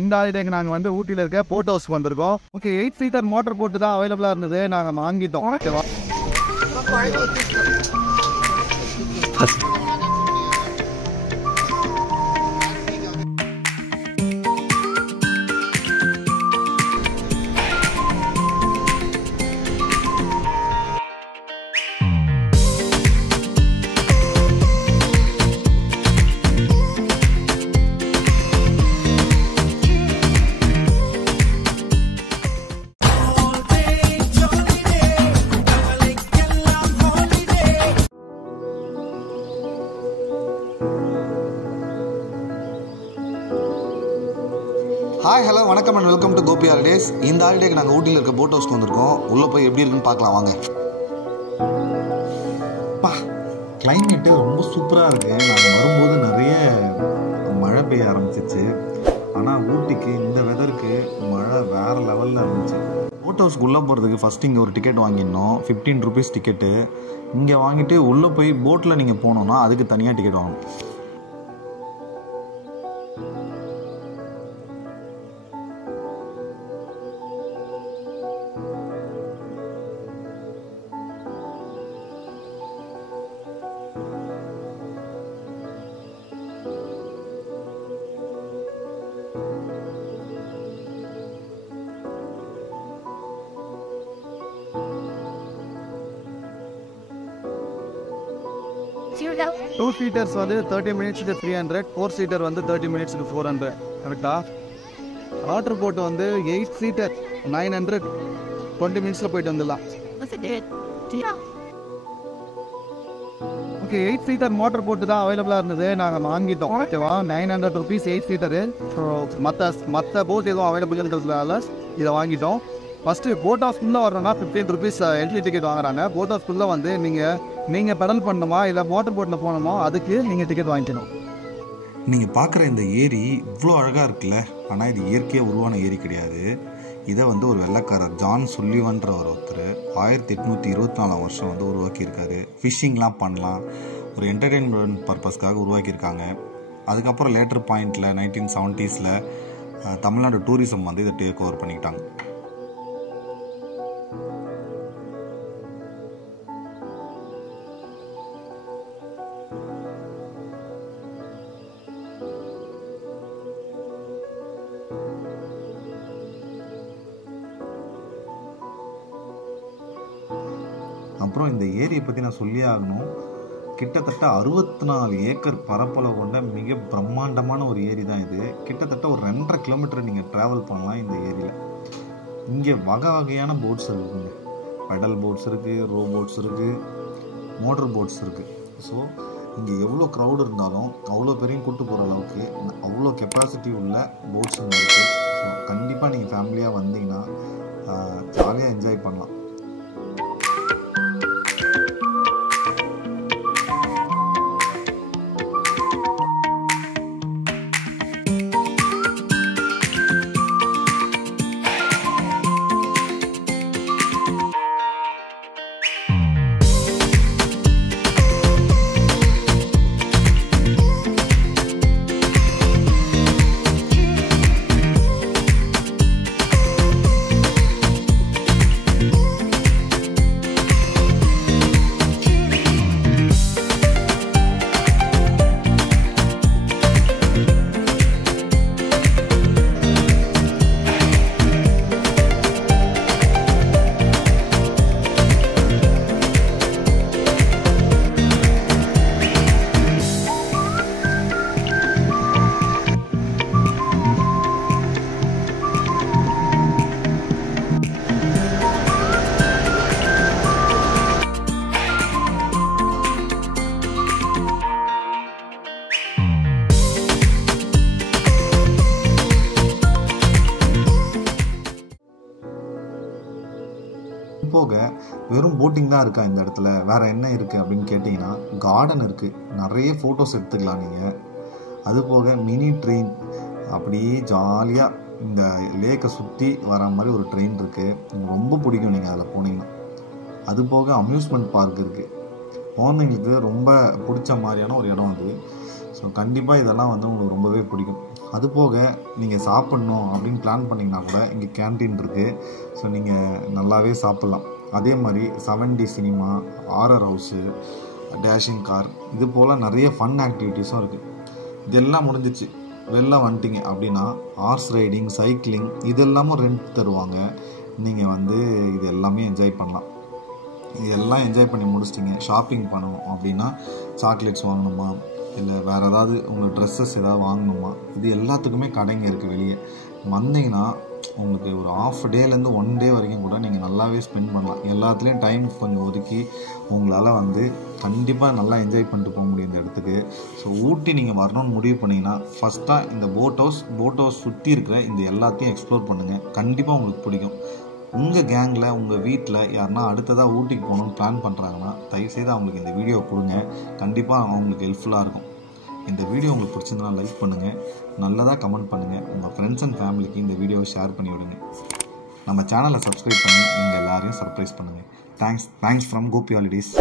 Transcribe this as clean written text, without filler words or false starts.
இந்த ஹாலிடேக்கு நாங்கள் வந்து ஊட்டியில் இருக்க போட் ஹவுஸ்க்கு வந்திருக்கோம். ஓகே, 8 சீட்டர் மோட்டர் போட்டு தான் அவைலபிளாக இருந்தது. நாங்கள் வாங்கிட்டோம். ஓகேவா? ஹாய் ஹலோ வணக்கம் and welcome to Gopi holidays. இந்த ஹாலிடேக்கு நாங்கள் ஊட்டியில் இருக்க போட் ஹவுஸ்க்கு வந்திருக்கோம். உள்ளே போய் எப்படி இருக்குன்னு பார்க்கலாம் வாங்க. கிளைமேட்டு ரொம்ப சூப்பராக இருக்குது. நாங்கள் வரும்போது நிறைய மழை பெய்ய ஆரம்பிச்சிச்சு. ஆனால் ஊட்டிக்கு இந்த வெதருக்கு மழை வேறு லெவலில் இருந்துச்சு. போட் ஹவுஸ்க்கு உள்ளே போகிறதுக்கு ஃபஸ்ட்டு இங்கே ஒரு டிக்கெட் வாங்கிடணும். 15 rupees ticket. இங்கே வாங்கிட்டு உள்ளே போய் போட்டில் நீங்கள் போனோன்னா அதுக்கு தனியாக டிக்கெட் வாங்கணும். டூ சீட்டர்ஸ் வந்து 30 மினிட்ஸுக்கு 300, 4 சீட்டர் வந்து 30 மினிட்ஸுக்கு 400. கரெக்டா? வாட்டர் போட்டு வந்து 8 சீட்டர் 900, 20 மினிட்ஸில் போயிட்டு வந்துடலாம். ஓகே, 8 சீட்டர் மோட்டர் போட்டு தான் அவைலபிளாக இருந்தது. நாங்கள் வாங்கிட்டோம். ஓகேவா? 900 ருபீஸ் 8 சீட்டரு. ஸோ மற்ற போட் எதுவும் அவைலபிள் இருக்கிறதுனால இதை வாங்கிட்டோம். ஃபஸ்ட்டு போட் ஹவுஸ்க்குள்ளே வரணும்னா 15 ருபீஸ் என்ட்ரி டிக்கெட் வாங்குறாங்க. போட் ஹவுஸ்க்குள்ளே வந்து நீங்கள் பெடல் பண்ணணுமா இல்லை மோட்டர் போட்டில் போகணுமா அதுக்கு நீங்கள் டிக்கெட் வாங்கிக்கணும். நீங்கள் பார்க்குற இந்த ஏரி இவ்வளோ அழகாக இருக்குல்ல. ஆனால் இது இயற்கையாக உருவான ஏரி கிடையாது. இதை வந்து ஒரு வெள்ளைக்காரர் ஜான் சுல்லிவன்ற ஒருத்தர் 1824 வருஷம் வந்து உருவாக்கியிருக்காரு. ஃபிஷ்ஷிங்லாம் பண்ணலாம், ஒரு என்டர்டெயின்மெண்ட் பர்பஸ்க்காக உருவாக்கியிருக்காங்க. அதுக்கப்புறம் லேட்டர் பாயிண்டில் 1970s தமிழ்நாடு டூரிசம் வந்து இதை டேக் ஓவர் பண்ணிக்கிட்டாங்க. அப்புறம் இந்த ஏரியை பற்றி நான் சொல்லியே ஆகணும். கிட்டத்தட்ட 64 ஏக்கர் பரப்பளவு கொண்ட மிக பிரம்மாண்டமான ஒரு ஏரி தான் இது. கிட்டத்தட்ட ஒரு 2.5 கிலோமீட்டர் நீங்கள் ட்ராவல் பண்ணலாம் இந்த ஏரியில். இங்கே வகை வகையான போட்ஸ் இருக்குங்க. பெடல் போட்ஸ் இருக்குது, ரோ போட்ஸ் இருக்குது, மோட்டர் போட்ஸ் இருக்குது. ஸோ இங்கே எவ்வளோ க்ரௌடு இருந்தாலும் அவ்வளோ பெரிய கூட்டு போகிற அளவுக்கு அவ்வளோ கெப்பாசிட்டி உள்ள போட்ஸ் இருக்குது. ஸோ கண்டிப்பாக நீங்கள் ஃபேமிலியாக வந்தீங்கன்னா ஜாலியாக என்ஜாய் பண்ணலாம். போக வெறும் போட்டிங் தான் இருக்கா இந்த இடத்துல? வேறு என்ன இருக்குது அப்படின்னு கேட்டிங்கன்னா கார்டன் இருக்குது. நிறைய ஃபோட்டோஸ் எடுத்துக்கலாம் நீங்கள். அது போக மினி ட்ரெயின் அப்படியே ஜாலியாக இந்த லேக்கை சுற்றி வர மாதிரி ஒரு ட்ரெயின் இருக்குது. ரொம்ப பிடிக்கும் நீங்கள் அதில் போனீங்கன்னா. அது போக அம்யூஸ்மெண்ட் பார்க் இருக்குது. குழந்தைங்களுக்கு ரொம்ப பிடிச்ச மாதிரியான ஒரு இடம் அது. ஸோ கண்டிப்பாக இதெல்லாம் வந்து உங்களுக்கு ரொம்பவே பிடிக்கும். அது போக நீங்கள் சாப்பிட்ணும் அப்படின்னு பிளான் பண்ணிங்கன்னா கூட இங்கே கேன்டீன் இருக்குது. ஸோ நீங்கள் நல்லாவே சாப்பிட்லாம். அதே மாதிரி 7D cinema, horror house, dashing car, இது போல் நிறைய ஃபன் ஆக்டிவிட்டீஸும் இருக்குது. இதெல்லாம் முடிஞ்சிச்சு, வெளில வந்துட்டிங்க அப்படின்னா ஹார்ஸ் ரைடிங், சைக்கிளிங் இதெல்லாமும் ரெண்ட் தருவாங்க. நீங்கள் வந்து இது எல்லாமே என்ஜாய் பண்ணலாம். இதெல்லாம் என்ஜாய் பண்ணி முடிச்சிட்டிங்க, ஷாப்பிங் பண்ணணும் அப்படின்னா சாக்லேட்ஸ் வாங்கணுமா, இல்லை வேறு ஏதாவது உங்களுக்கு ட்ரெஸ்ஸஸ் ஏதாவது வாங்கணுமா, இது எல்லாத்துக்குமே கடைங்க இருக்குது வெளியே. வந்தீங்கன்னா உங்களுக்கு ஒரு ஆஃப் டேலேருந்து 1 டே வரைக்கும் கூட நீங்கள் நல்லாவே ஸ்பெண்ட் பண்ணலாம். எல்லாத்துலேயும் டைம் கொஞ்சம் ஒதுக்கி உங்களால் வந்து கண்டிப்பாக நல்லா என்ஜாய் பண்ணிட்டு போக முடியும் இந்த இடத்துக்கு. ஸோ ஊட்டி நீங்கள் வரணும்னு முடிவு பண்ணிங்கன்னா ஃபஸ்ட்டாக இந்த போட் ஹவுஸ் சுற்றி இருக்கிற இந்த எல்லாத்தையும் எக்ஸ்ப்ளோர் பண்ணுங்கள். கண்டிப்பாக உங்களுக்கு பிடிக்கும். உங்கள் கேங்கில் உங்கள் வீட்டில் யாருன்னா அடுத்ததாக ஊட்டிக்கு போகணுன்னு பிளான் பண்ணுறாங்கன்னா தயவுசெய்து அவங்களுக்கு இந்த வீடியோ கொடுங்க. கண்டிப்பாக அவங்களுக்கு ஹெல்ப்ஃபுல்லாக இருக்கும். இந்த வீடியோ உங்களுக்கு பிடிச்சிருந்தா லைக் பண்ணுங்கள், நல்லதாக கமெண்ட் பண்ணுங்கள், உங்கள் ஃப்ரெண்ட்ஸ் அண்ட் ஃபேமிலிக்கு இந்த வீடியோவை ஷேர் பண்ணி விடுங்க. நம்ம சேனலை சப்ஸ்கிரைப் பண்ணி நீங்கள் எல்லாரையும் சர்ப்ரைஸ் பண்ணுங்கள். Thanks from Gopi holidays.